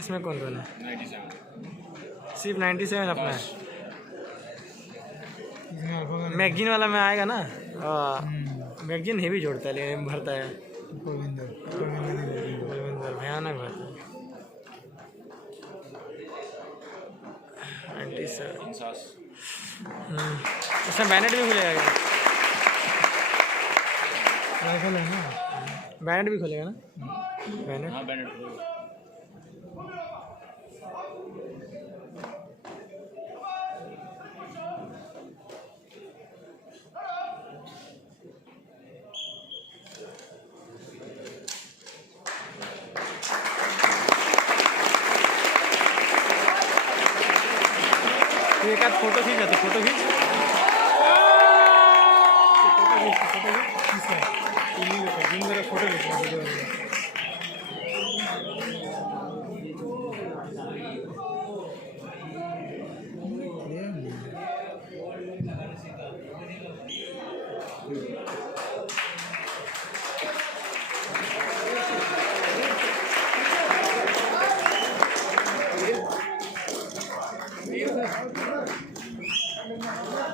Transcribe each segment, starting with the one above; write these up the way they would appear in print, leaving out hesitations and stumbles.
इसमें कौन कौन है? 97 सिर्फ 97 अपना है। इसमें अल्फा का मैगजीन वाला में आएगा ना। मैगजीन हेवी जोड़ता है लेकिन भरता है। बलविंदर भयानक भरता है। 97 इंसास इसमें बैनेट भी खुलेगा क्या? राइफल है ना। बैनेट भी खुलेगा ना? बैनेट हाँ बैनर तो एक आध फोटो खींच जाते फोटो खींच फोटो खींचना वीडियो में।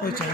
वो चल